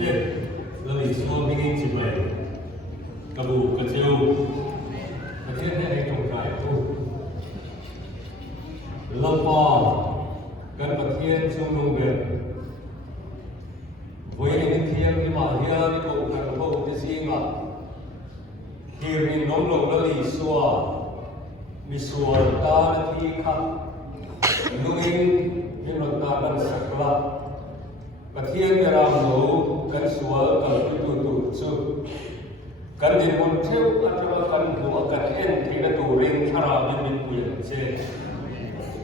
chết là lý do mình chỉ vậy cả bù cả chiều cả thiết này trồng cải tu lâu bò cần bậc thiên chung nông việt với những thiên cái mà hiện cái bộ cần bộ cái gì mà khi mình nông nông đó lý do mi xua ta là thi khắc lúc in nhưng mà ta đang sạch lạ và thiên cái làm nấu cần xua cần cái tụ chứ cần đi muốn theo ăn cho cần của cần en thì là tụ riêng thà là mình quyền chế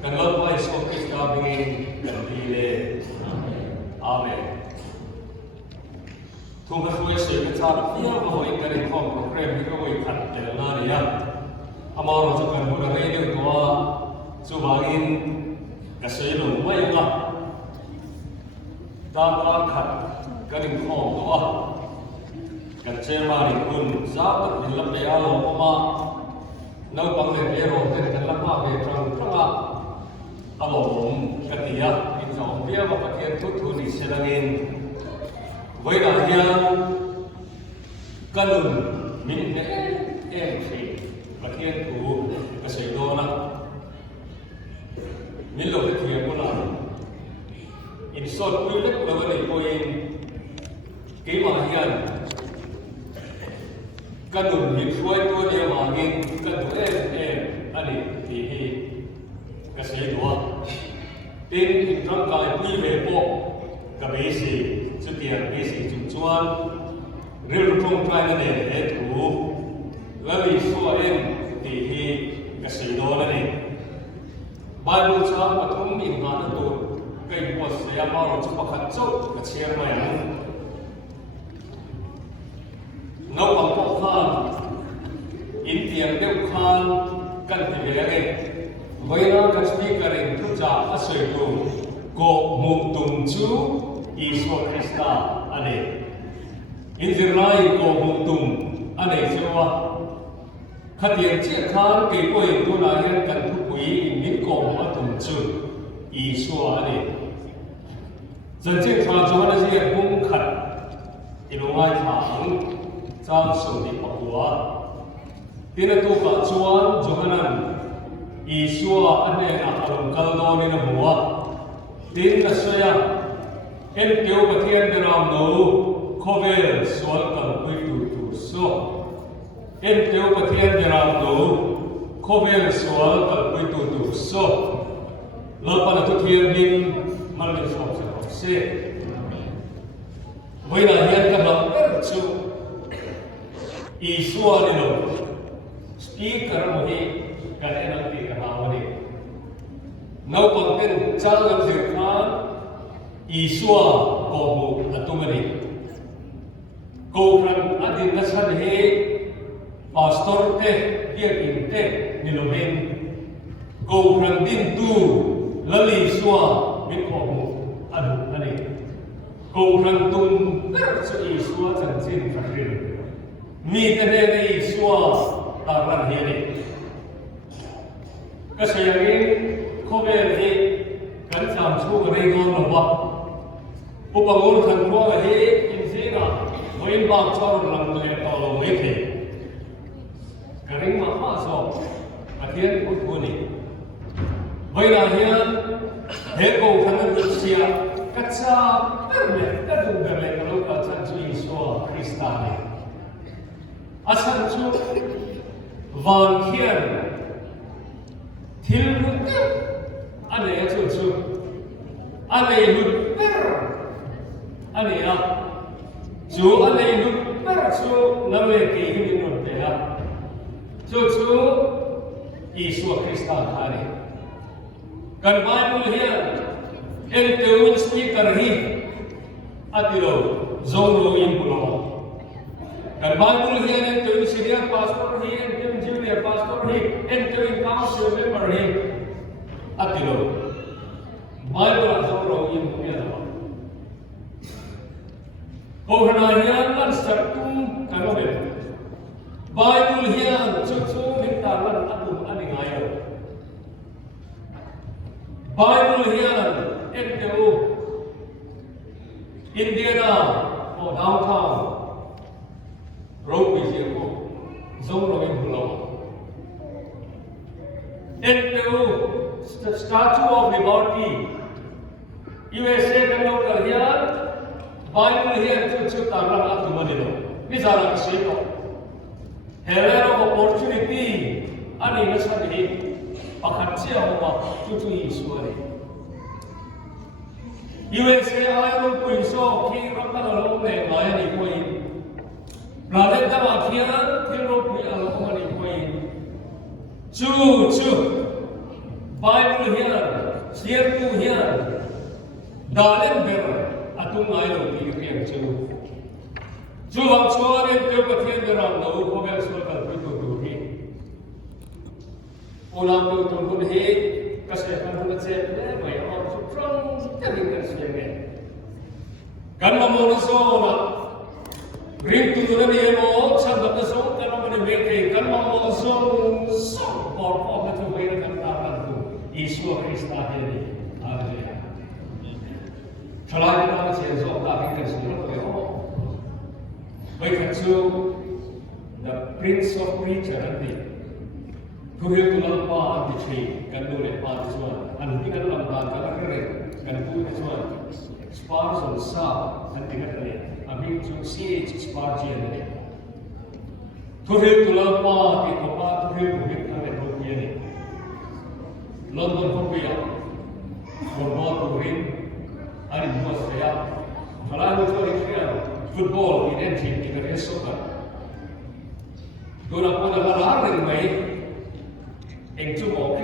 cần lớp vai số Krista bên cần đi lên Amen thùng các suy sự cái cha phía mà hội cái này không có kèm cái hội khẩn để là gì á amor cho cần một cái điều đó chú bangin cái sự lùng mấy là ta khẩn cái điều không đó cái chế mà đi quân giáo cái gì làm để alo mà nấu bằng để cái rồi cái làm mà về trong á alo cái gì á in trong phía mà cái thiên thu đi sẽ là in với đại gia căn mình em thì và thiên thủ cái sự đó là những lời thiền của là in sốt quy lực là vấn đề của in cái mà hiện căn mình suy tôi để mà in căn em anh ấy thì cái sự đó tin trong cái quy về bộ cái bế sĩ sự kiện bế sĩ chúng chuan real trong cái này để thủ là vì số em thì cái sự đó là này Bible cha mà thông minh mà nó tụt cái bộ sẽ bảo cho các khán giả cái chia mày nấu bằng bột khan in tiền đeo khan cần thì về cái với nó cái speaker in thức giả phát sợi tụ có một tung chú Isu Krista ane in Israel có một tung ane cho khát tiền chiết khan cái quầy tu là hiện cần thu quý những cổ mà tung chú Isu ane dân chiết khan cho nó gì cũng khát thì lúc ai thằng trang sầu đi bảo hoa tiền tu cả chuan cho nên Isu ane là làm câu đó nên là hoa tiền là sao em kêu bậc thiên để làm nấu cover soal cần quy tụ số em kêu bậc thiên để làm nấu cover soal cần quy tụ số lớp là tu thiên mình mang đến sống sẽ với là hiện các bạn chú Isua đi đâu speaker một đi cái này là gì cái nào đi nấu bằng tên trang làm gì khác Isua có một là tụi mình câu phần adin là sao thế pastor thế việc in thế nhiều bên câu phần tin tu là lý do biết có một anh này câu phần tung cho Isua chân chính phát triển mi cái này Isua ta làm gì này cái sự này không phải thì cần làm số cái này ngon lắm quá Ubangun kan ko he inzina moin bang chor lang le to lo me the karing ma ha so athian ut buni vai la hian he ko khan du sia katsa perme ka du bele ka lo ka chan chu Isu Krista ne asan chu van khian thil ru ane chu ane lut anh à, chú anh ấy lúc bắt chú năm mươi kỷ niệm một thế à, chú Isu Krista khai này, cần Bible hiện, em tiêu in speaker hi, atiro, zong in pulo, cần Bible hiện em tiêu in senior pastor hi, em tiêu in junior pastor hi, em tiêu in council member hi, atiro, Bible là zong in pulo. Câu hỏi hiền lần sắp tung cái gì? Bible hiền chú mình ta lần áp dụng anh ngay rồi. Bible hiền em kêu Indiana or downtown, road is here, zone of Impulama. And the Statue of Liberty, USA can look here, Bible here to Tarla to Manila. These are the shape of opportunity, and in the study, a country of to Israel. USA I will put so King Rockalo and Lion Queen. Rather than a here, King Rockalo Queen. Two, Bible here, here to here. Darling Bearer, Atung Island, you can two. Two of Chuan and Pilbatian around the Uber Circle to do him. Olam to good head, Cassette, and the same way, or to from the Lincoln's Yemen. Ganamona, bring to the name of some of the song, Ganamona make a Ganamona song, or to wait and Tarantu, Iswa Christa Heli, Aria. Kalana says, oh, I think it's wait until the Prince of Preacher and the Kuhil Tulapa and the tree can do it part this one, and the Lamban can do this one. Spars on the south and the Netherlands, and we to see it spars generally. Kuhil Tulapa, the Kopa, Kuhil and the Rupiani. London Hopia, for more to win, and it was there. But I will tell you here. Football in engine in the soccer. Doon ako nag-aaral may engtumo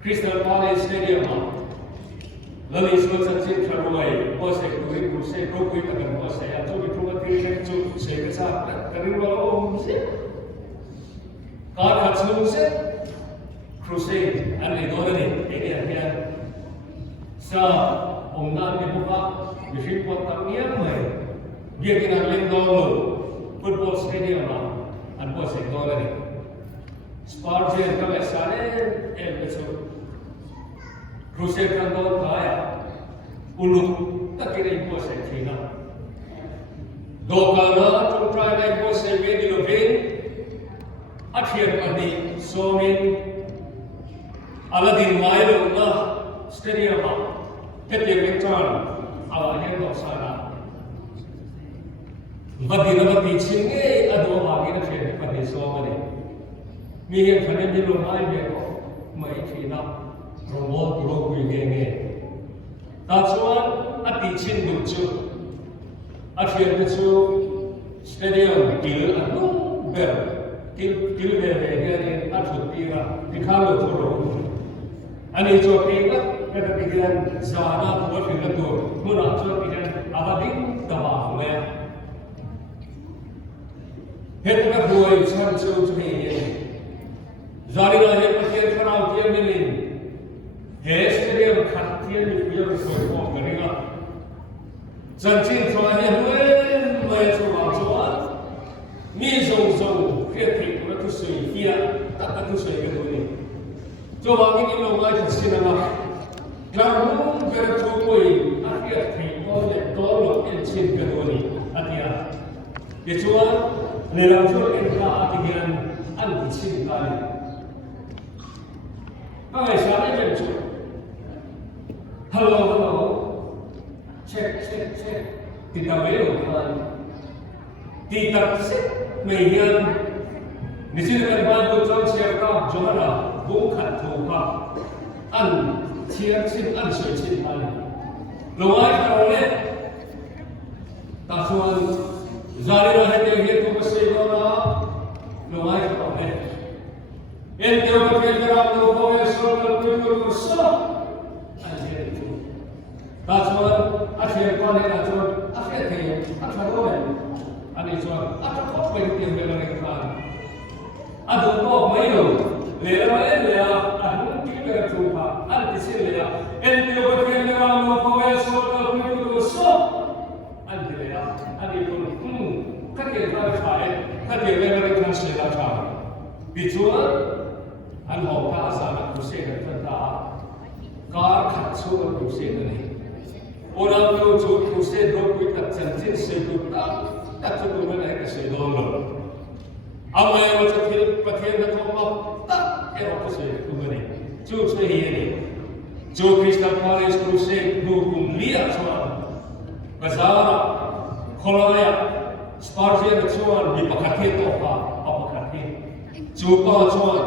Crystal Palace Stadium. Lalis ko sa Chin Charuay, Bose Kuwi Kuse, Kuwi Tagan Bose, ato bitong atin sa Chin sa Kariwa o Muse. Kakatsun Muse, Crusade, and the Dorani, again, sa Omnan di Buka, Bishop Potamian, Giving a Lindolo, football stadium, and was a Dorani. Sparge and Kalasane, and Crusade Kandol Kaya, Ulu, Takiri was a Tina. Dokana to try like was a video of it, Akhir Pandi, Somin, Aladin Mailo, Stadium. Ketika return, awalnya tak sana. Badina bicingnya ada lagi nak cari pada semua ni. Mungkin kerana di rumah ini mai cina robot yang ini. Tacuan bicing lucu. Akhirnya tu stadium kil anu ber kil ni atu tira dikalu turun. Ani cakap kata pikiran zana buat kita tu, mula pikiran abadin tawa huya. Hebat buat sancu tu ni. Zari raja pikiran kerana dia ni, hestia berkatian ni dia bersoal kerana. Janji tuanya huya, mai cuba, ni zong kreatif tu sihia, tak tu sihia tu ni. Coba ini lomba cinema. Kalau bertukui, akhir tinggal tolong encik kedoni, akhir. Kecuali nelajar enka akhirnya anti kali. Kalau saya jemput, hello, cek, tidak berubah, tidak mehian. Di sini kan bantu tuan siapa juara, bukan tuan, Chia xin ăn sợi xin ăn, rồi ai vào đấy, ta xuân, gia đình là hai tiếng hiện cũng sẽ có đó, rồi ai vào đấy, em kêu các em làm đồ có vẻ sôi động tuyệt vời của sốt, anh chị em, ta xuân, anh chị em quan hệ là xuân, anh chị em thì anh phải có mình, anh đi xuân, anh phải có mình tiền về là người ta, anh đừng có mấy đâu, để nói là anh chỉ là chủ pháp. Antisilya, Elio General Professor Piruso, Antilia, Anipun, Kakil Chai, Kakil American Sela Chai. Bitua, and Hokasa, Crusade, Car Katsu Crusade. Ola to Crusade, ตัดจุดตรงนั้นให้กับเสียโดนหรอกเอาไว้เราจะทิ้งประเทศนั้นของเราตัดให้เราก็เสียตรงนี้จู่เสียนี่จู่คริสต์พาเลสครูเซ่ดูกุมเลียชวนภาษาโคลอยสปาร์เซียนชวนมีประกาศตัวฟ้าเอาประกาศจู่ก็ชวน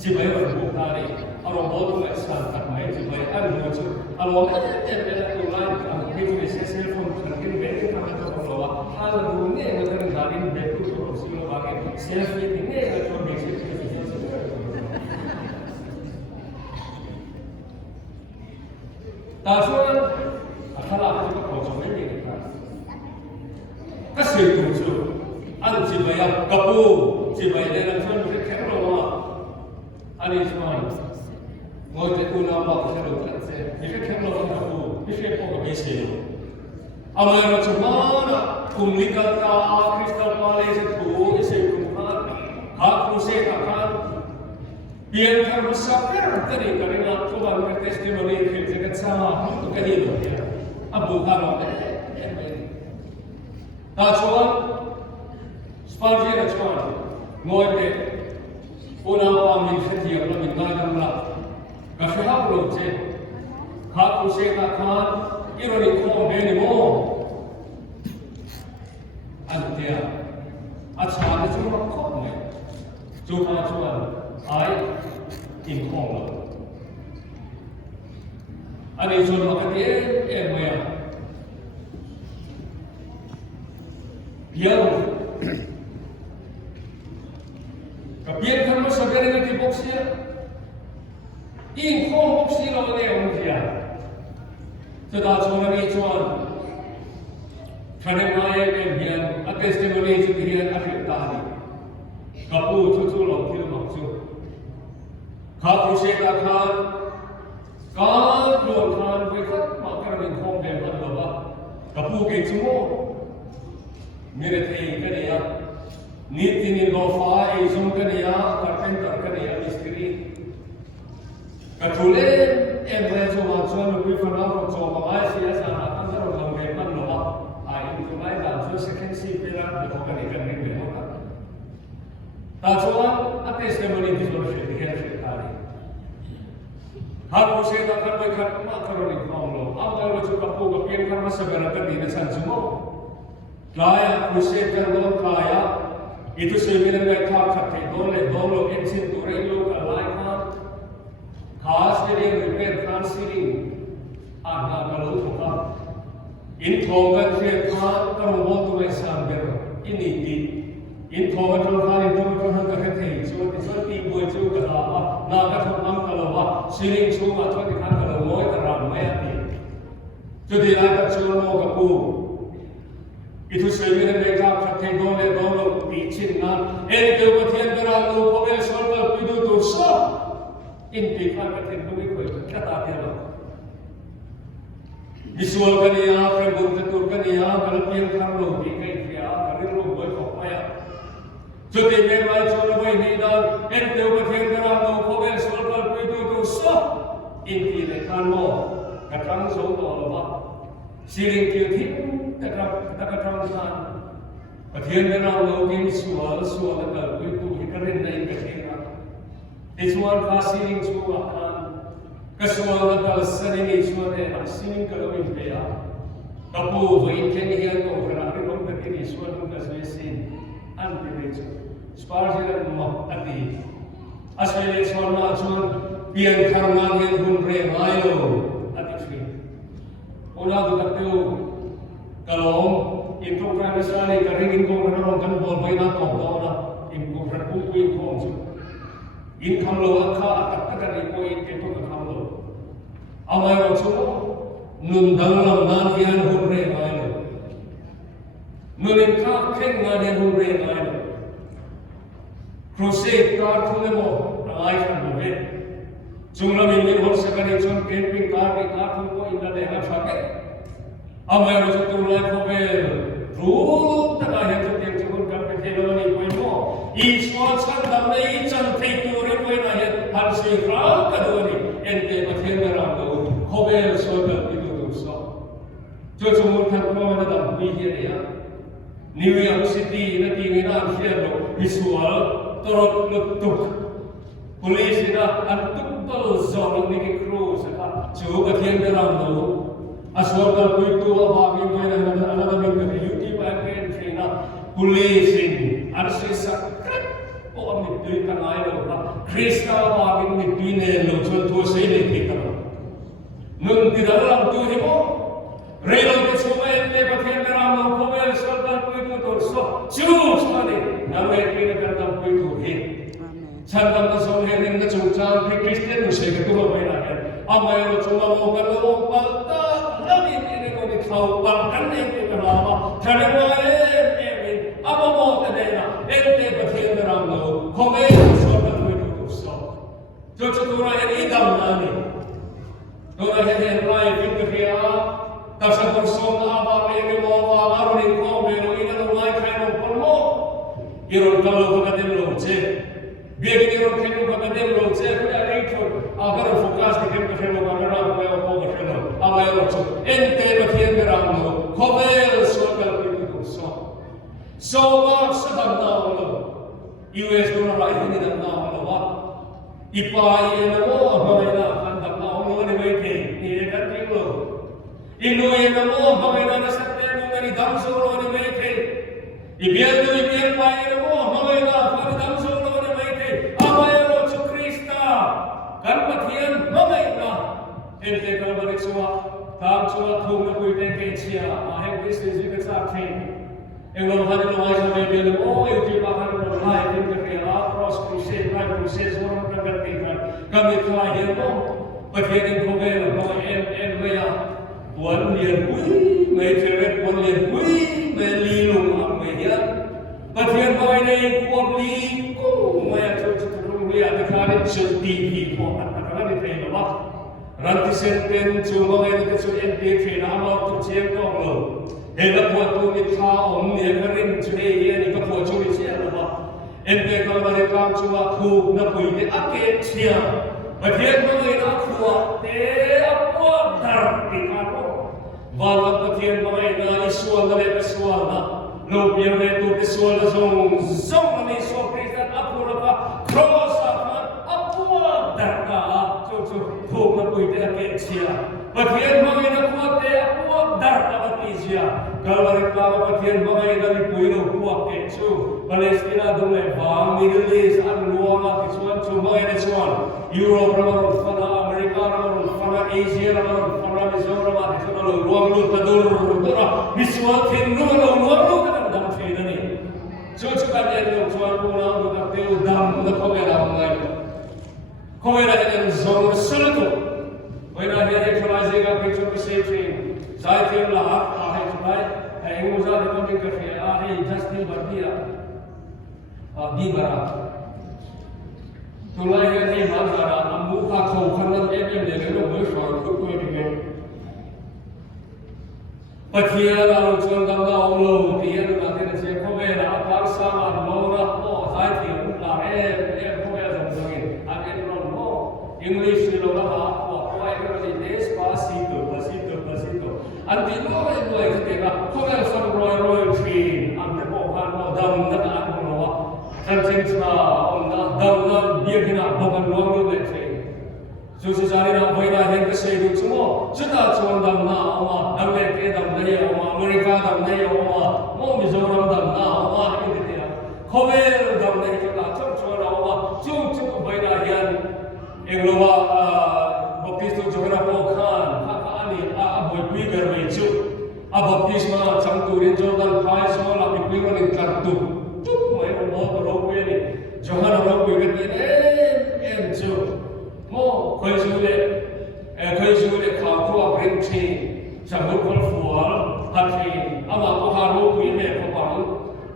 ที่ไปวันบุกนารีอารมณ์บทุกอย่างสั่งตัดไม้ที่ไปอันนู้นจู่อารมณ์เป็นตัวไล่ที่ตัวเซลล์คนทั้งที่เบรกทำให้ตัวเราว่าถ้าเราดูเนี่ยมันจะนารีเบรกตัวสิ่งเราว่าเซลล์ที่เนี่ยเราจะมีสิ่งที่แต่ส่วนถ้าเราจะก็ควรจะไม่มีนะครับก็เสียตัวจู่อันที่ไปกับปูที่ไปในนั้นส่วนที่แข็งเราว่าอันนี้ส่วนงอจะคุณเอาบอกให้เราตัดเส้นไม่ใช่แค่เรากับปูไม่ใช่พวกกับไม่เสียเอามาเราจะมาคุมลิขิตาคริสตัลมาเลเซียถูกเสียคุมพันหากผู้เสียพันเปลี่ยนคำศัพท์ก็ได้ก็ได้นะทุกวันเป็นเทสติโมนีที่จะกันซ้ำทุกอย่างเลยอับดุลฮาร์มตาชวนสปาร์เซียนชวนงอยเด็กคนเอาความมีเสียงแล้วมีการกำลังก็เชื่อว่าเราเจ็บหากผู้เสียขาดอีโรนิคอมเบนิโมอันเดียอาชาติจะมาคบเนี่ยจูบมาชวนไอ้อินคองเราอันนี้ชวนมากันเอ๊ะเมื่อเดี๋ยวกับเพียงคำว่าสักการะที่บอกเสียอินคองบอกเสียเราเนี่ยมันเดียจะได้ชวนนี้ชวนขณะนี้เป็นเพียงอัตสติโมนีที่เพียงอาศัยตาดีกับผู้ทุกๆเราที่เราสู้ข้าผู้เสียการการรวมการไปขัดมาการอินคองเป็นวันละว่ากับผู้เก่งชั่วโมงมีแต่ที่กันเนี่ยนิตินิโรฟาอิซุมกันเนี่ยการเป็นตัวกันเนี่ยมิสตรีกับทุเรศเอ็มเรจูวันชวนลูกพี่ฝรั่งเราชอบมาไอ้เสียสารพัดเราทำเป็นมันหรอไอ้ที่ตัวไหนบ้างชวน second seat เป็นอะไรตัวกันเนี่ยกันไม่เหมือนกันแต่ชวนอัตเสมอนี่ที่เราเชื่อที่เราเชื่อได้หากผู้เสียการไปขัดมาการอินคองเราเอาไว้ว่าจะกับผู้กับเพียงคำว่าสักการะกันดีในสันสมองKaya kusyakan dalam kaya itu sebenarnya tak dole ensin turelo kalaikan khas dari repair transiting ada kalau kita introgan siapa terumbu tuai sambil ini di introgan tuan itu tuan kerja seperti buat juga apa naga tuan kalau apa siring cuma tuan dikan kalau mau terang mayati jadi ada cuma kapu itu sebenarnya mereka kata dole dicin na itu bagian berlalu pokoknya soal itu dosa inti kan kata dulu kata dia visual kan ya prebentuk kan ya kalau yang kalau dikai dia kalau lu buat apa ya jadi memang soal ini dan itu bagian berlalu pokoknya soal itu dosa inti kan lo kata soal apa siring kiutin kata transan bagian dalam login soal kalau itu hikarin naik ke sini soal kasiring soal kan kesoal kalau sering soal yang sering kalau impea kapu wajib yang kau berani memberi soal untuk sesuatu anti itu separah mau tadi asal soal macam biar karena yang hunre mayo tadi Olah tu kata kalau improgram misalnya kering ingkong orang kan buat bayar tong na improgram buku ingkong tu income lo akha tak kan ingkong itu kan lo awal orang tu nundang lam nantian hurre main nulinka keng nantian hurre main crusade kartu mo ay kan buat jumlah milik orang sekarang itu camping kartu ko indah deh pakai Amai orang tu mulai kobel, rut tak ada tu yang cakap kami keluar ni poin mo. Iswal santam ni cantik tu orang poin ayat harus ikrar kedua ni. Ente macam orang tu kobel soal itu tu so. Jo semua kan kau mana dah puji dia. นิวยอร์กซิตี้นั่นที่มีน้ำเชี่ยววิสุวลตรวจลุกตุก polisi na ang tukol zon ni Cruz ka chuba thiam de ram do aswar kal pui tu abagin ko na na min ka yuti pa ken thina polisin ar se sakrat o ami dui ka nai lo ka krista abagin ni pine lo chon to se ni ki ka nun ti dar ram tu hi mo relo ke chuba ente pa thiam de ram lo ko me aswar kal pui tu to so chu sa ni na me ki na ka tam pui tu hi Santam na song hening na chungchang kay Christian Musay ka tumabay na yan. Amay na chumamo ka noong palta, lamin ini ko ni Tau, pangkan na yung ikarama, kaniwain, emin, ama mo ka na, ente bathiyan na ram na, kumay ang sobat mo yung gusto. Chuchutura yan idam na ni. Tura yan rai, pinagkaya, kasi kung song na abang yung mo, maronin ko, pero inanumay kayo ng palmo. Irong kalo ka din lo, biar orang kena berkata belum saya tidak itu agar fokus di kena kena kamera apa yang kau kena apa yang macam ente bagian berangno kobel soal itu so sedang tahu lo US dolar lain ini dah tahu lo wah ipai yang lo apa yang anda tahu lo ni mereka ni kan tinggal inu yang lo apa yang anda sedang ni damso lo ni mereka ibiar pai yang lo apa yang anda damso kan pathian mamai na ente kal balik suwa tam suwa thum na koi ten ke chia a he this is it sa thing englo han no ai sa me bel o e ti ba han no lai tin ke a cross crusade right crusade so na ka ti kan kam it la he no pathian in ko ve no en ve ya wan lien pui me cheret wan lien pui me li lung am me ya pathian vai nei ko li ko me chu dia adhikari certifi ko akan diterima wah ranti senten cuma yang itu ente fina amal tu cek ko lo hebat buat tu ni tha om ni karin curi ye ni ko curi sia lo wah ente kalau mereka cuma ku na pui de ake sia bagian mengenai aku te apa dar di karo wala bagian mengenai isual dari isual na lo biar itu isual zong ni so Kristen aku apa cross thum na pui te ake sia pathian mangai na kuate aku dar ta batisia galare ka pathian mangai na ni pui no ku ake chu Palestina dum le bang Middle East an luanga ki chuan chu mangai na chuan Europe ramar fana America ramar fana Asia ramar fana Mizoram ma chu lo luang lu tadur tura miswa thin lu lo luang lu kan dam thi na ni chu ka ne lo chuan ku na lu ka te dam na ko ga dam ngai Kau yang ada zon selatu, kau yang ada ekologi ka picture safety, saya tim lah, ahai tulai, yang muda di kami kerja, ahai Justin Berdia, di barat, tulai yang ini mana, amu kau kanan yang dia tu bersuara tu ini, Patia lalu jual gambar Allah, dia tu nanti nanti kau yang apa sama, mana, oh saya tim lah, kau yang English ni loga apa yang kita despacito antino itu yang kita kau yang sang royal tree ante bukan mau dam dan aku mau cancing sah dam dia kena bukan luang lu tree susu cari nak boleh dah yang kesehatan semua sudah cuman dam na oma dam leke dam daya oma Amerika dam daya oma mau Mizoram dam na oma ini dia kau yang dam daya kita cuman oma cukup boleh dah yang Engloba baptismo jogana po khan ani aboy pigar mai chu baptisma changturin jordan phai so la pigar ni kartu tuk mai mo ro pe ni jogana ro pe ni em chu mo khoi chu le kha ko bring chi sambu kol fual hatri ama ko ha ro pi me ko pang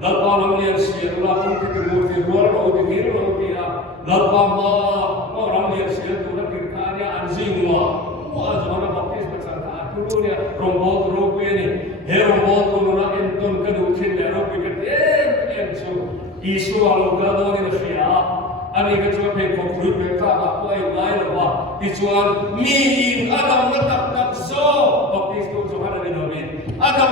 la pa lam lian si la kum ti mu ti ro ro ti ni ro ti la pa ma orang dia sihat tu nak kerja anjing wah zaman baptis bersantai dulu dia robot rope ni robot tu nak enton kedukcin dia rope kerja so isu alu gado ni nasiya ani kecuali pekofrut mereka apa yang lain wah kecuali min adam letak so baptis tu Tuhan ada di domin adam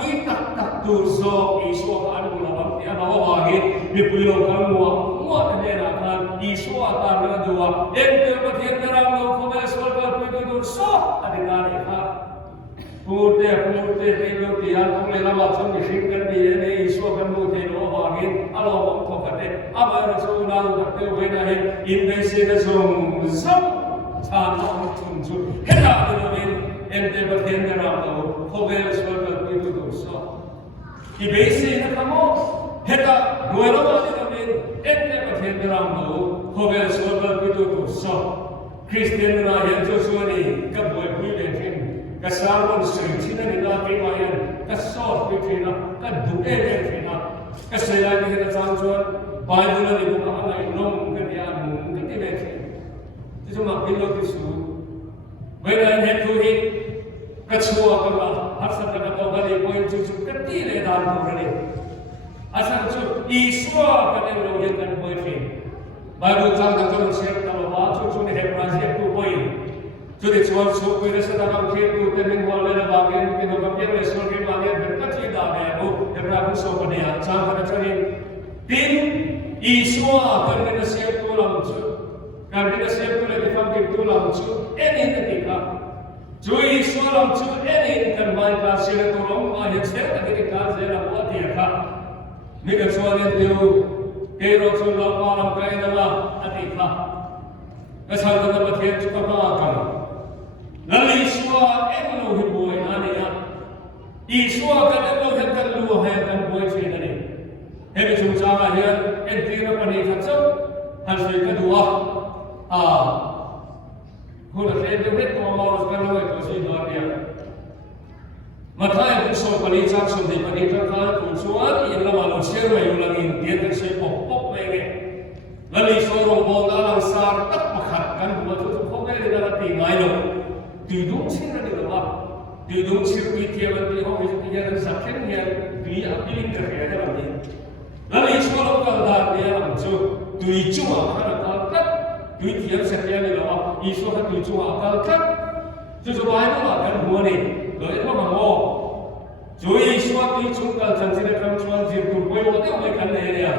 pui tak tu zo Isu kan guna bang dia bawa wagi di pulau kan mua dia nak kan Isu akan berdua ente bertiap dalam lo kau surga itu so ada kali ha purte telo tiang kau lena macam disingkan dia ni Isu kan mu telo wagi alo bang kau kate abar sunal kate wena he investasi zong sana tunjuk kita dengan ente bertiap dalam lo kau surga itu so ibesi na kamo heta nuero ba ni namin ente pathen dalam do hovel surga itu to so Christian na yan Joshua ni ka boy bui ben thin ka salmon string china ni na ke mayan ka so pe thina ka duke ben thina ka sela ni na chang chuan bible na ni bu ka ngai nom ka dia mu ka ti ben thin ti so ma pilo ti su when I had to hit kacua ka har sa ka to ka ni point chu ka ti le dan tu re asa chu Iswa ka ne lo yen kan boyfriend baru chang ka chang share ka lo ba chu ni he project tu boy chu de chuan chu ko re sa da kam khe tu te ning wal le ba gen ke no ka pe le so ke ba ne ber ka chi da me bu he pra ku so ka ne ya chang ka chani tin Iswa ka ne share tu lam chu ka ne share tu le ke fam ke tu lam chu any te ka Jui sualam chu any kan mai ka sila tu rom ma ye cher ka ke ka je la wa dia ka ni ka suale tiu ke ro chu la pa ram ka ina la ati ka ka sa ka ba the chu ka pa ka la li sua en lo hi boy ani ya I sua ka de lo he kan lu he kan boy che na ni he be chu cha ma hian en ti ra pa ni ka chu han sai ka duwa Hula saya duit tu mau harus kalau itu sih luar biasa. Matai pun so paling cak so di paling terkal pun soal yang lama manusia mai ulangin dia tersebut pop lagi. Lalu sorong bola lang sar tak makan buat tu kau ni dalam tinggal lo. Duduk sih nanti lepas. Duduk sih dia berarti kau bisa dia dan sakit dia dia pilih kerja dalam dia. Lalu sorong kalau dia langsung tujuh akan tak Duit tiap setiap ni lawa, Isu kan tujuh akal kan, tujuh lain lah kan buat ni, lalu apa mahu? Jadi Isu tujuh kal janji nak cuan jitu, boleh buat apa kan ni ya?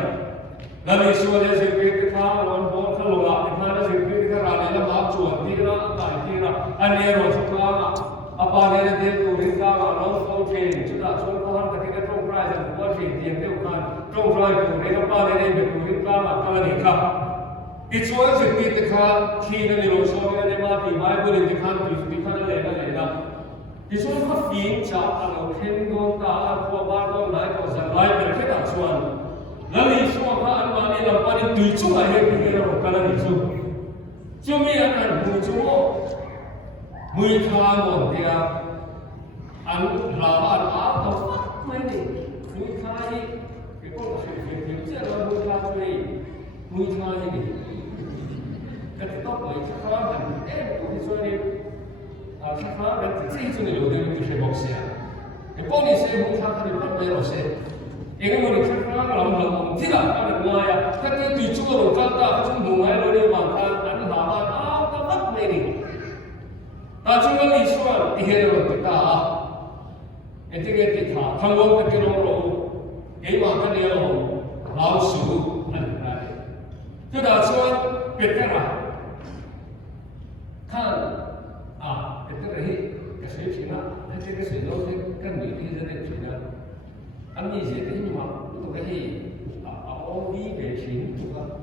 Lalu Isu ada jitu kita lawan buat kalau lah, kita ada jitu kita rada lah maaf cuan, tidak tak tidak, ane rosak lah, apa ni dia tu kita lawan kau ceng, sudah cuan kau harus kita trong prai dan buat ceng dia tu kan, trong prai tu ni apa ni dia tu kita kalau ni kah? Ichuan seperti tekak kini ni rosok ni mati, mai boleh tekak tekak lena. Ichuan kau fin cak kalau kendong tak aku baru naik kau sampai berketat cuan. Lalu ichuan kau anu ni lapan itu tujuh akhir kita kalau itu. Cumi akan muncul, muncul dia anu lawan atau mana? Muncul ni, kita masih kita muncul ni, muncul ni. Ketika bayi sekarang tu misalnya sekarang tu itu ni loh dia boxnya. Kalau saya mungkin di depan bayar saya. Ini mungkin sekarang kalau tidak ada gaya. Ketika tujuh orang kata macam bunga loh makan anu bawa tempat ini. Cuma Iswan dihero kita. Itu kita tanggung kita orang ini makan dia orang lausu anu. Tidak Iswan berkerah. Kan, itu lagi kasih Cina, nanti kasih dosen kan ini jadi Cina. Kami jadi ni mah, itu lagi audi besin juga.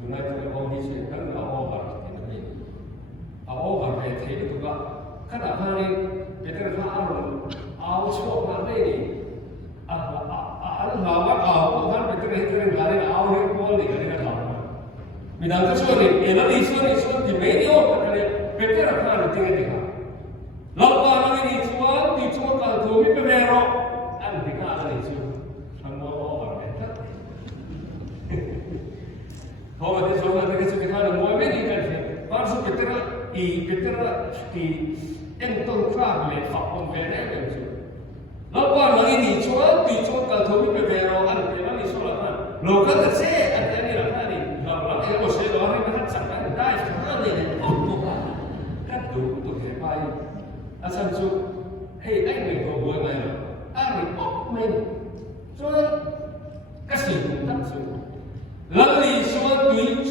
Tunai tu audi sekarang awal ini. Awal itu juga. Kadang hari kita kan awal cuaca ini. Hawa awal kan kita itu gari awal itu ni gari kan. Minat suara, enak isu di media. Betul kan tinggal. Lepas lagi dijual kalau tu mungkin berero, anda ada isu. Semua orang betul. Kalau ada soalan kita sudah ada mau ini kan? Baru betul di entong kerana fakon berero itu. Lepas lagi dijual kalau tu mungkin berero, anda isu lah. Lokal terse ada ni lah ni. Kalau ada orang orang yang cakap dah sekarang ni. Untuk hebat, asal tu, hey, anh mình có vui mà, anh mình bốc mình.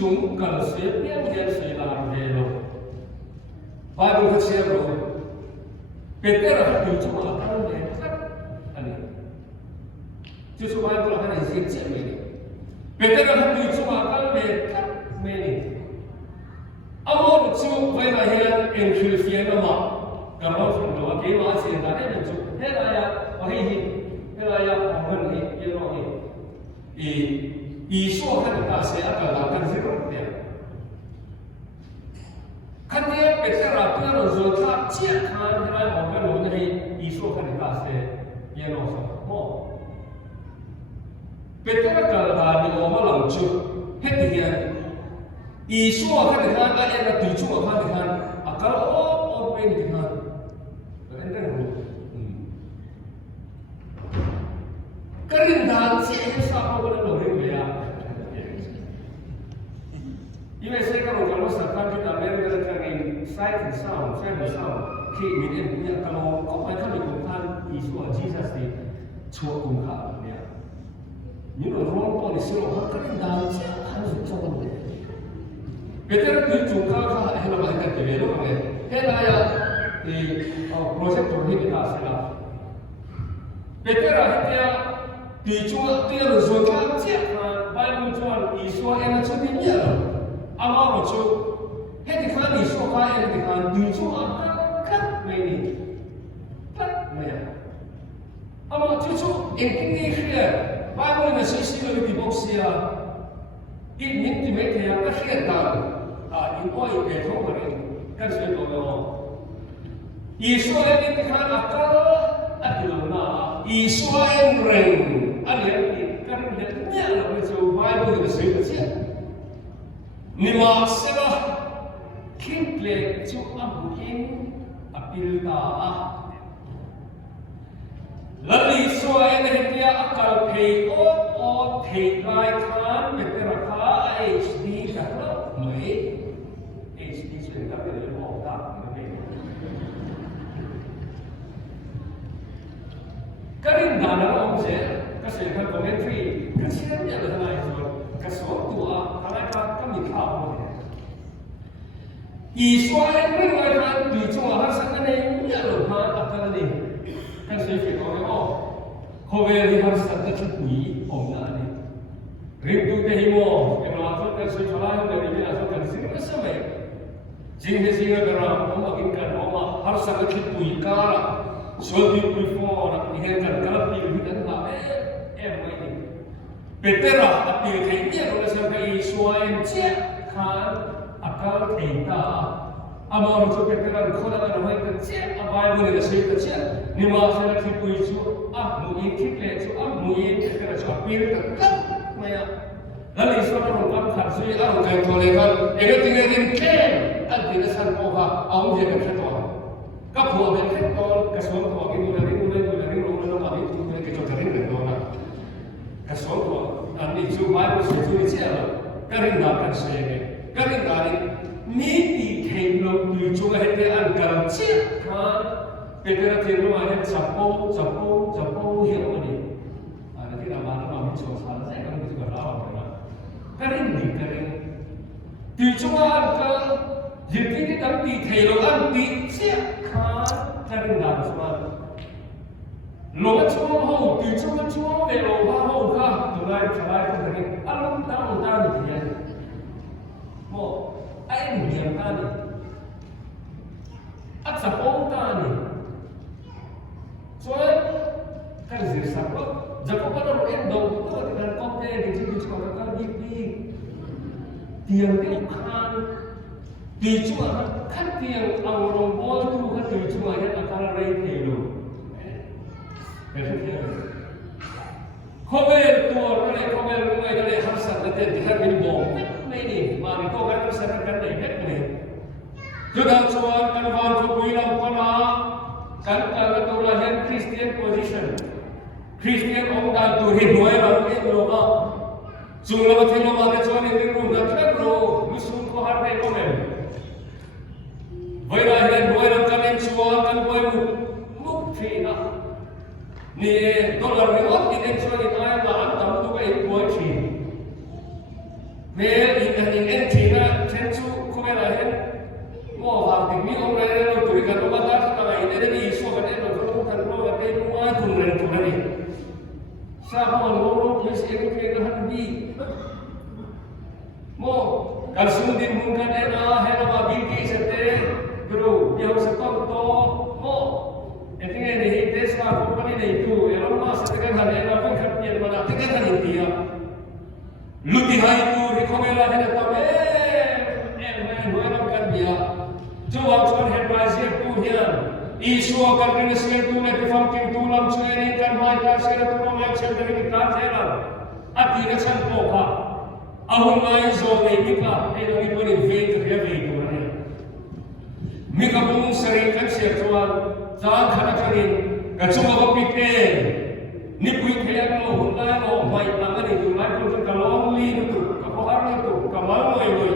chúng cần xuyên biên điện sĩ làm về rồi ba mươi chia rồi Việt Nam là tùy chung ở các nơi khác anh em chứ số ba mươi là cái này riêng chuyện mình Việt Nam là tùy chung ở các nơi khác mình ông một chú với lại hiện inclusion mà cảm ơn chúng tôi cái mà xin đã đến chúng thế là ở đây thế là ở bên này cái đó này ý số khác ta sẽ akan lakukan seperti itu. Kan dia bercerita tentang zulkifli chia kan dengan orang dari isu kan kita se yang orang mau. Bercerita kalau di orang langsung hetian isu kan kita ada tujuh kan kita akal orang ini kita berenteng. Kerendahan siapa siapa boleh lori ya. Ini saya kalau sekarang kita melihat sight and sound, khi mình punya kalau kau mereka menggunakan isu Jesus di cua kumka ya. Những orang tua di sini orang kerendahan siapa harus coba. Betul di cuma kalau hello mereka develop kan, hello ya di project ini kita sila. Betul ya. Di cuma dia rezeki siapa, baik macam isu yang macam ni ya. Ama macam, hei kan isu kaya yang kan di cuma kan meni, kan meni. Ama cucu ini dia, baik macam sisi lebih boksia, ini timete yang kasih dah, ini oi betul macam kan saya tahu. Isu yang kan akal, adalah na isu yang ring. Anh em kan nhận là bây giờ Bible là sự thật nhưng mà sẽ là kinh lệ cho âm kinh apil ta lần đi xóa em hiện kia akal thầy ô thầy gai khan về cái rakha HD cả đó mấy HD chuyện các cái điều họ ta cái này là ông sẽ kasi kan commentary kasi kan dia ada itu kasut tua kalau kami tahu Israel mereka di cuma harus kena ni loh akan ni kan saya fikir kau beli harus ada cukui orang ni rindu tehimo kalau aku kan saya jalan dari ni aku kan sini macam sini berang orang ingin orang harus ada cukui kala Soldi prefer ingin kalau pilih dan Petera tapi kayaknya kalau sampai suai cek kan akal kita amar tu petera kalau ada orang yang cek apa yang boleh saya cek ni masa kita itu mungkin kita itu mungkin petera sapir tetap maya lalu Israel orang karsui orang kaya toleran yang tinggalin kem ada kesan poha orang dia kesan kapua berketon kesan poha itu dari orang itu kecocokin dengan Kasut nanti cuma itu saja kerendahan saya kerendahan mimpi kembali di cuma hati angkar cek kan beberapa tahun lalu capo hilang ni ada tidak mana kami suasana saya kan juga tahu kan kering di cuma angkar jadi kita di thailand di cek kan kerendahan semua Lomba cuma hau, di cuma be lomba hau kah, tulai kan tadi, alam tahu dia. Mo, ayam dia tadi, aksa pom tadi. Soal kan siapa, jauh pada orang dong itu dengan kopi di cuma kata di tiang kan, di cuma kan tiang orang bol tu kan di cuma yang akan rete Khomer tua kali khomer rumai kali harus ada tiada minum. Ini mari kau kan bersama kan ini. Sudah cuan kan bahan kebuilan kena kan kalau tulahan Christian position. Christian orang dah tu Hindu orang itu loh. Jumlah macam mana cuan ini rumah kan bro, musuh kau harus khomer. Baiklah ini dua orang kan cuan kan boleh mukti nak. Ni dolar reward ini actually kaya lah, tamu tu kaya buat sih. Mẹ in en chỉ là trên chú không phải là hết mua vàng thì mi ông này nó tuổi gần nó bắt ra cái này để đi số cái này nó không thành nó cái này nó thùng này sao mà nó lấy xe cái nó hành vi mua kalau sudah mungkin ada hela bagi sete bro yang setor to mo Intinya ini tes apa ni itu yang mana setekan hari yang apa kerja mana setekan hari dia lutihai itu rekomela hela tahu bukan dia coba cuman headwise itu dia isu akan kena sekali tu nak difaham tu lam cuci kan mai tak sekali tu mai sekali kita hela hati rasa poka ahun mai zone kita ini pun event heavy tu ni mika pun sering kan seksual jangan katakan kacung apa pikir ni puik kayak lo hundai lo mai tangan itu mai pun kalau li itu kapohar itu kamal lo itu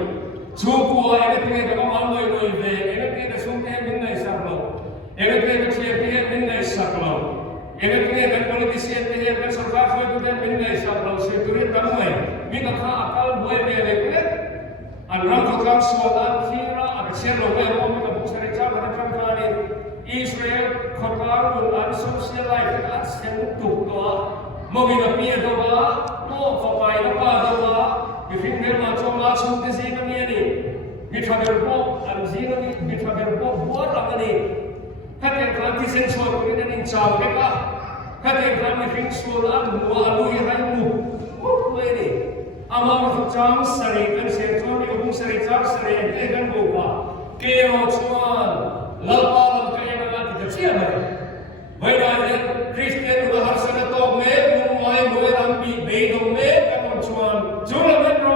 cukup ada tiga kamal lo itu ada tiga sumber minna isaklo ada tiga siapa minna isaklo ada tiga politisi tiga kan sarkar itu kan minna isaklo sekurian tamai mika akal boleh belek Anram program soalan kira ada siapa lo mika bukan cara macam kali Israel khotbah bulan social life kan sentuh doa mau kita pilih doa mau papai doa doa bifin macam macam di sini ni kita berbuat ada sini kita berbuat buat apa ni kata yang di sensual kita ni jauh mereka kata yang bifin soalan dua alu yang lain ini amal macam sering kan sensual ni umum sering kan buka keo cuman lalu siapa? Baiklah, Kristen sudah harus ada tahu mulai rambi bedong kan cuman cuma metro.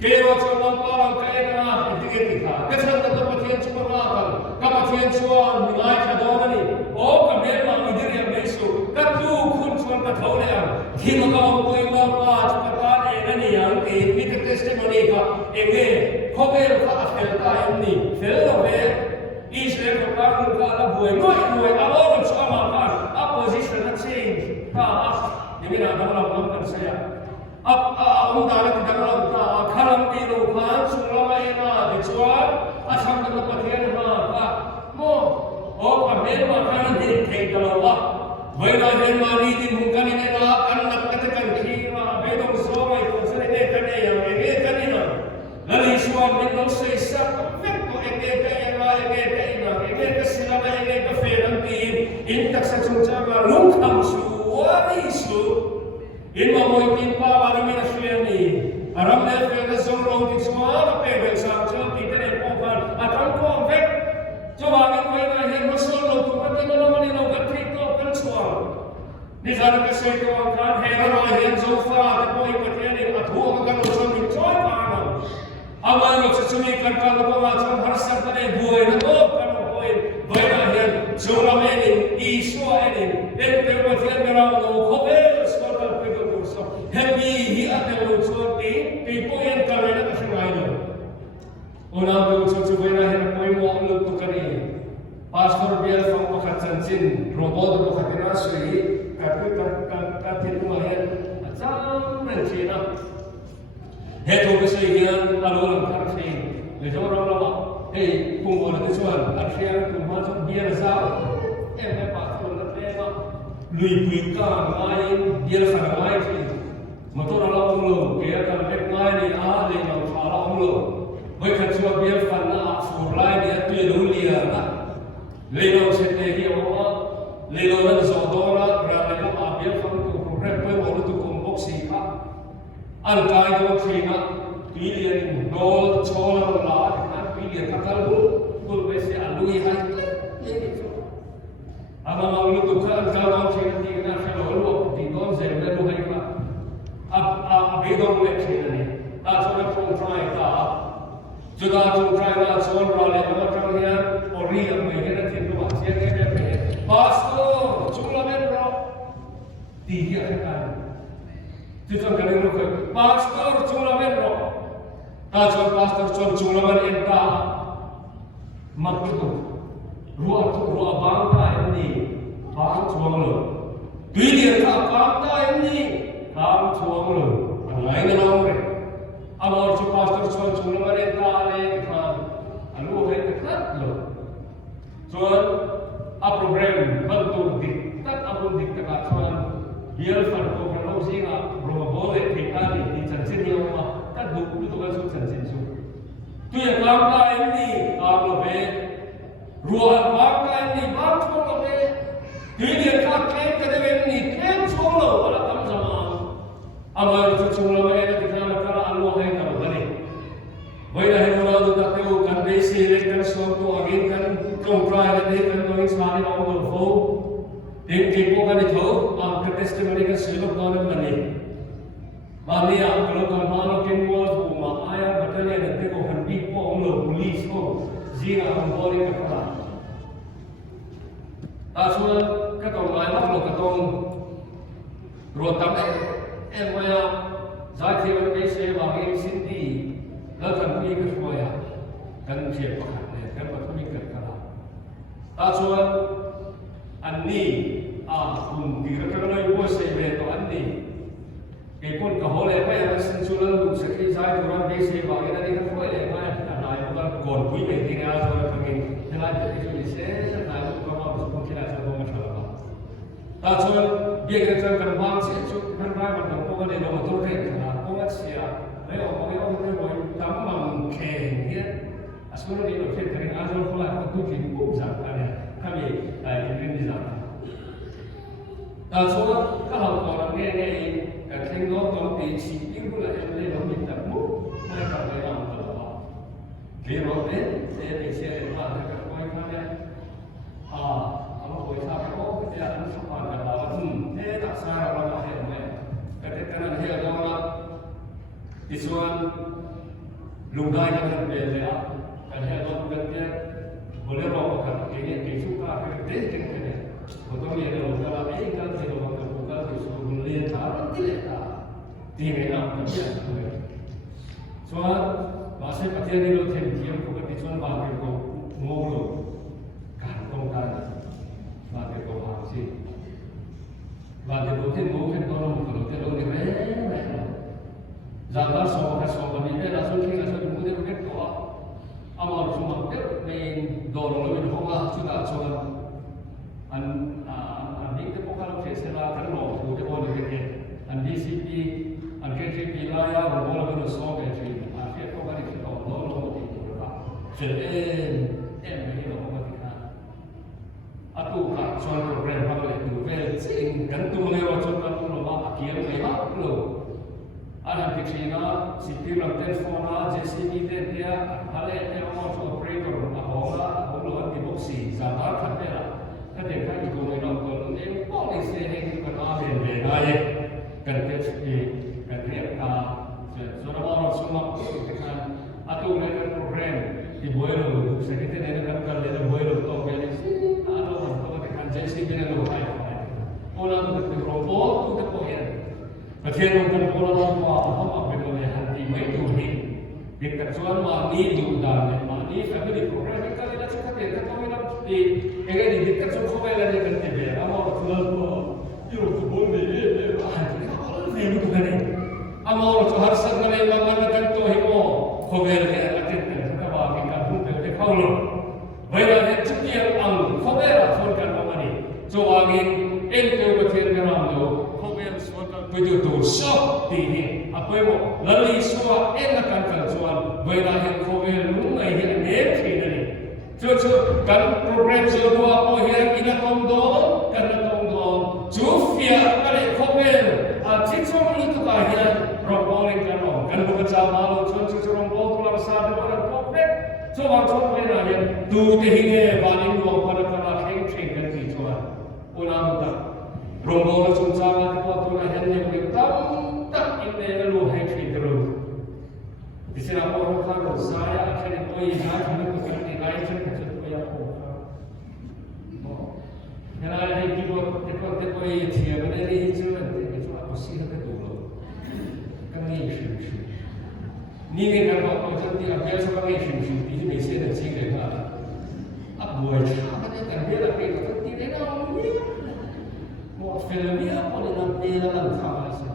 Kero cuman orang kaya na etika. Kesan tetap patian cuma makan, kapatian cuman mulai kadang ni. Oh, kami memang diri yang besok. Katu pun cuman tahu leang. Hingga kau pun malas kata ni yang kita testimoni ka. Kobel ka akhirnya ini. Fellow Israel berkata kepada buai, Allah bersamakan opposition change. Ini nak dalam saya. Orang dalam dalam kalam birukan selama ini dijual asam dalam bagian mana? Kami makan di tegalawa. Baiklah mari di mungkin ini lah anak katakan kira bedong soai konsep ini kene yang ini kene lah. Lalu suami itu sesak. Intak sa cungcaga lungkam suwari su inma mo itimpa wari mina suyani aram na fiyana zonrong di suwara pebel sa cun titene pokan atang ko ang vek jawabin ko yung ahir masolo tupati na naman ilaw gatrito kan suwara ni sana kasi ito ang kan heran ahir zofa at po ipatyanin at huwag ang kanusan ni Choy Paanam amano sa sumikan ka na pamacang harasar na buhay na to Jumlah ini, isu ini, terpatian dalam lokal sekolah pekerjaan. Hemi hiat lucu di poin kerana kesenangan. Orang lucu cuba yang poin mau lucu kali. Pastor biar kamu kacang cin, robot kamu kacang asli, tapi katin lumayan macam mencina. Hetu kesehatan alur karsi, lepas orang lama. Kung ada tujuan, artinya kung macam biar sah, pak tuan terima, lui main biar sah main sih. Motor ala umlo, kaya kan pek main ni ada yang ala umlo. Baik cuma biar fana furlai dia tu yang ulia na. Lelo setehi awak, lelo dan saudara berada di biar fana tu kurang waktu tu kumpul sih. Alkai tu sihna, pilihan dol cola lah. Dia kakal pun besi alui hai. Ama maulu tu kan kalau cina tinggal kalau di don saya dah luai pak. Bedong lek cina ni. Sudah pun try tak. Sudah pun try tak soal rale macam ni ori yang mereka tidak masih ada. Pastor cuma menro tiga kali. Kita kali rukun. Pastor cuma menro. Kalau pastor cuma enta makhluk ruah bangsa ini bang cuang lo, dunia tak bangsa ini bang cuang lo, ngay na long re amor chu pastor chuan chung na re ta le khan alu he te khat lo chuan a program ban tu dik tak abun dik ta chuan bial far ko kan lo singa ro bo le te ka ni ti chan chen yo ma ta du tu to kan su chan chen su tu ya klam ka en ni ka lo be ruwa ma ka en ni ba chong lo be tu ni ka ke ka de en ni ken chong lo ala tam sama amar chu chung lo be na dikha na kara alu he ta lo bane vai na he ro do ta te o kan be si le kan so to again kan kong try le de kan no is mani on the fo din ke ko kan tho am ka testimony ka silo ka na bane mami a ko kan ma lo ken mo fu ma aya batale na te ko kan bi po lo police ko zina on bori ka pa ta suan ka tong lai lak lo ka tong ro tam em ya zai thi ban be se ba ge sin di la kan pi ka ko ya kan che pa ne kan pa mi ka ka ta suan an ni a kun di ra ka noi bo se be to an ni ke kon ka hole pa ya sin sulan du se ki zai tu ran be se ba ge na ni ka ko le ma ta nai ko kan kon pui me ti nga so ka ngi te la te ni se sa na ko ma so ko ki la sa bo ma thala ba ta chuan bia ka chan kan bang se chu kan ra ma ta ko ne no ma to ke ka ko ma sia le o ko yo ne mo tam mam ke ni asmo ni no ke ka a so ko la ko tu ki ko sa ka ne ka mi ai ni ni sa ta chuan ka ha ko ra ne ne ka thing no ko ti chi pi ko la ne no mi ta mo ma ka ne na ma ta ba ke ro ne se ni se ma ka ko ai ka ne hồi sau có cái gia đình sống hoàn cảnh đó thế tại sao nó là hệ này cái này hệ đó là thì xuân lùng đai cho thành về đấy cái hệ đó cũng gần như hồi đó nó có cái này cái số cả cái tết cái này hồi đó mình đầu ra là mấy cái thì nó còn có cái thì số liên thảo nó tỷ lệ ta thì cái nào cũng biết rồi xuân và sẽ phát hiện được thêm nhiều cái xuân vào cái cổ ngô rồi cả công ta và để có hàng gì và để có thêm bố thêm con của nó thêm đâu đi về giảm ta so và mình đây là số khi là số chúng tôi kết quả amar số mặt tiếp mình đồ nó mình không là chúng ta cho anh biết cái bốc hàng thế sẽ là cái lỗ của cái con này anh DCP anh KTP là ya và bố là cái số cái chuyện anh biết có cái gì đó nó một tí nữa là cho em nghĩ là không có gì cả atu ka chuan program ha le tu vel ching kan tu le ro chuan kan tu lo ma akiam me ha lo ana ti china city ram telephone a JCB te dia hale te mo chu operator a hola ho lo ti boxi za ta khat te la ka te ka ko me no ko ne po ni se ne ki ka na be be na ye kan te chi kan te ka so na mo so ma ke kan atu le kan program ti boero du se ke te ne kan kar le boero to ke ni JCB ne lo hai ola tu te robot tu te poher pathian lo kan ola lo ma ha ma be lo ne han ti mai tu ni dik ta chuan ma ni du da ne ma ni family program ka le la cha te ka to mi na ti e ga ni dik ta chu ko be la ne kan te be amo tu lo ko yo tu bon ne e ne lu ka ne amo tu har sa ne ma ma kan to hi mo ko be le la te ka ba ki ka tu te ka lo vai la ne chu ti ang ko be la phone kan so again en ke ko thir na ram do khobel swata ko jo to so ti ni apoy mo lali so en na kan kan chuan vai la he khobel lu ngai he ne thi na ni cho kan program so do apo he ina tom do kan na tom do chu fia ka le khobel a chi chong lu tu ka he ro bo le kan bo ka cha ma lo chon chu rom bo tu la sa de ba ko pe so wa chong vai la he tu te hi ne ba ni lo pa na kheng thing kan ti chuan ulang tak rombo la chung cha la ko tu na hen ne ko tam tak in ne la lu hai thi tru disina ko ro kha ro sa ya khe ko yi na thang ko ka ni lai chen ka ko ya ko mo na la ni ki ko te ko yi thi ya ne ri chu na te ko ko si ha ka tu lo ka ni shu ni ne ka ko chen ti a pe sa ka ni shu ti ni se de chi ke ka a bo cha ka ne ka ne la pe ko ti ne na mo fe la mia ko le na ne la lan tha sa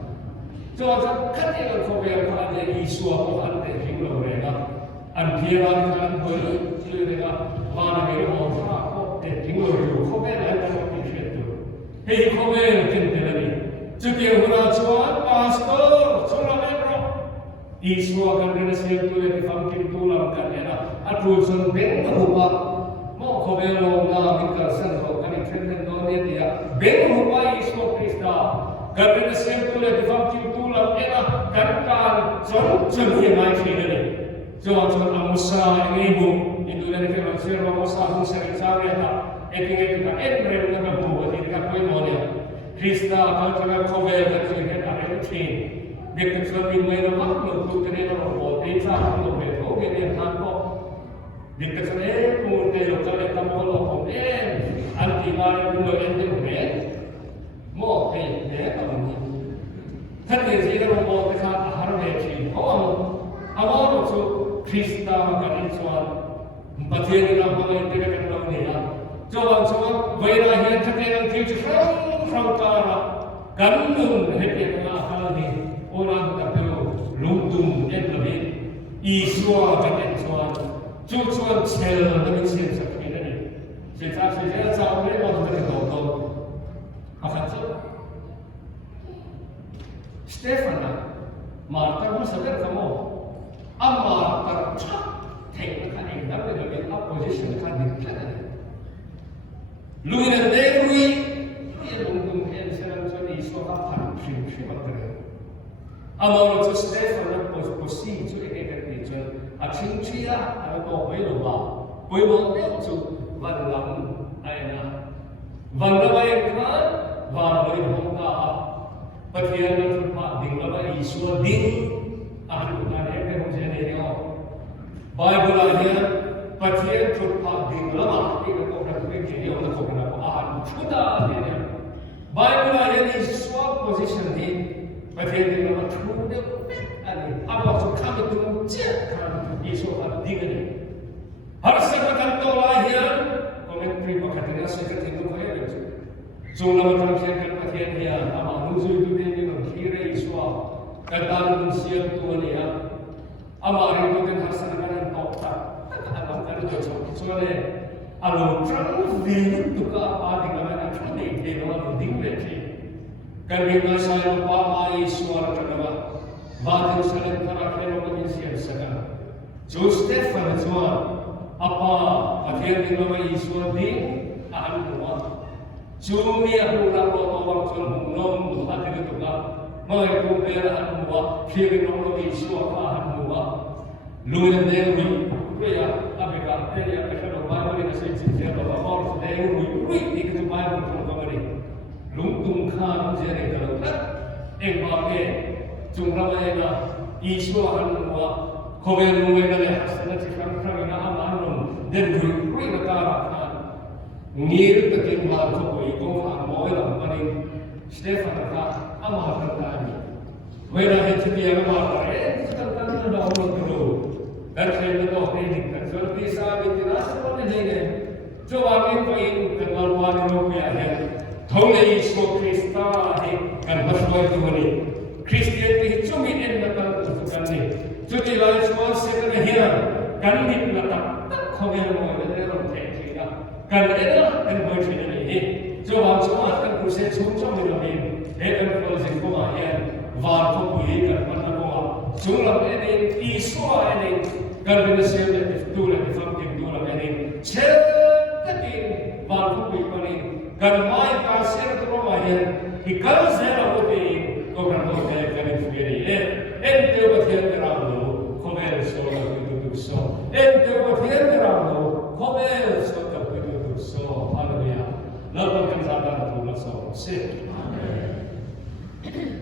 cho khát cái câu về là để Isu có ăn để hiểu được rồi đó ăn phía ra thì ăn bữa chứ đấy là mà là cái hồ sa có để hiểu được không biết là nó có cái chuyện được thì không biết là cái gì là gì chứ kia là cho pastor cho là cái đó Isu akan dinasihat oleh difamkin tulang kan era atusan ben rupa mo ko be lo na mikal san ko kan trenden do ne dia ben rupa Isu Krista kan dinasihat oleh difamkin tulang era kan kan son ye mai chi ne jo amusa ngibu Indonesia ke masir amusa hung sering sare ta eting ka enre na ka bu ti ka koi mo ne Krista kan ka ko be ka chi ke ta ne chi việc thực sự mình người nó mắc được tụi cái này nó bỏ tiền ra không được về phố cái này tham có việc thực sự đấy một ngày lúc cho nên tâm có lộcของem anh thì mà người em thì của em một thì để tầm thật là gì đó một cái khác hàng ngày chỉ có một số Krista cái này cho bắt đầu đi làm cái này cái này là cho vậy là hiện thực này là thiếu không cả gắn luôn hết cái là hàng ngày orang tak perlu lungtung dan lebih Isua dan Isua cucuan sel dan sel seperti ini. Saya tahu mereka sudah tahu. Apa tu? Stefan, Marta pun sadar kamu. Marta cak teknik kan ini dapat lebih opposition kan ini. Lu yang dewi, dia lungtung dan sel jadi Isua kan prinsip betul. Amor cho Stefan là posi cho cái này cho chính trị là có mấy đồ mà với một cái chủ văn lắm ai na văn là mấy cái văn là mấy hôm ta bắt hiện là chúng ta định là mấy Isu định anh cũng là em không chơi này đâu Bible là hiện bắt hiện chúng ta định là mà cái câu nói của cái điều là câu nói của anh chúng ta này Bible là hiện Isu position đi But here they are true and about to come to check Isu at dignity. Harus sepakat tola here, komentari pakatnya sekat itu kaya itu. Jumlah macam sekat pakaian dia, ama nuzul itu dia ni kira Isu, kadang siap tuan dia, ama itu kan harus sekat topta, ama kan itu soalnya, alu terus dia itu apa di mana kan dia orang dignity. Kami masih lupa mai suara kedua, batin saling terakhir mengisir sekarang. Jo Stefan semua apa akhir di nama Yesus di ahli rumah. Cumi aku nak orang cuma nom hati itu kan, mai tu berahal rumah, kiri nom Yesus apa ahli rumah. Luar dewi, ya, apa kata ya kalau Bible ini saya cerita bahawa orang dewi, itu Bible tu kami. Lungtung khan jadi kalau tak, bagai jumlah mereka Isu akan buat kawin mereka ni hasilnya cikar kerana amanum dan beri negara khan ngir ketimbangan kau itu khan mau yang paling Stefan khan amal kerana mereka itu dia amal sekarang sudah orang dulu dan saya tahu ini kan seperti sahabat kita semua ini coba kita ini kenal wanita rupiah Thole Isu Krista kan bersuara Tuhan ini. Kristian itu cuma enakkan Tuhan ini. Jadi lalu semua sekarang hilang kan diletak tak kawin mau ada orang terkira. Kan ada kan bercerita ini. Coba semua kan proses semua ini. Kan proses semua yang warga bui kan mana semua. Jumlah ini Isu ini kan berhasil itu lagi family itu lagi ini. Cepat warga bui ini. Kan mai kasih tu mahir, hikal saya aku ni, kau kan kau kaya kaya sendiri. Ente bertiap teramu, kau bersolat itu so. Ente bertiap teramu, kau bersolat itu so. Haleluya. Lalu kan sabar tu bersolat. Amen.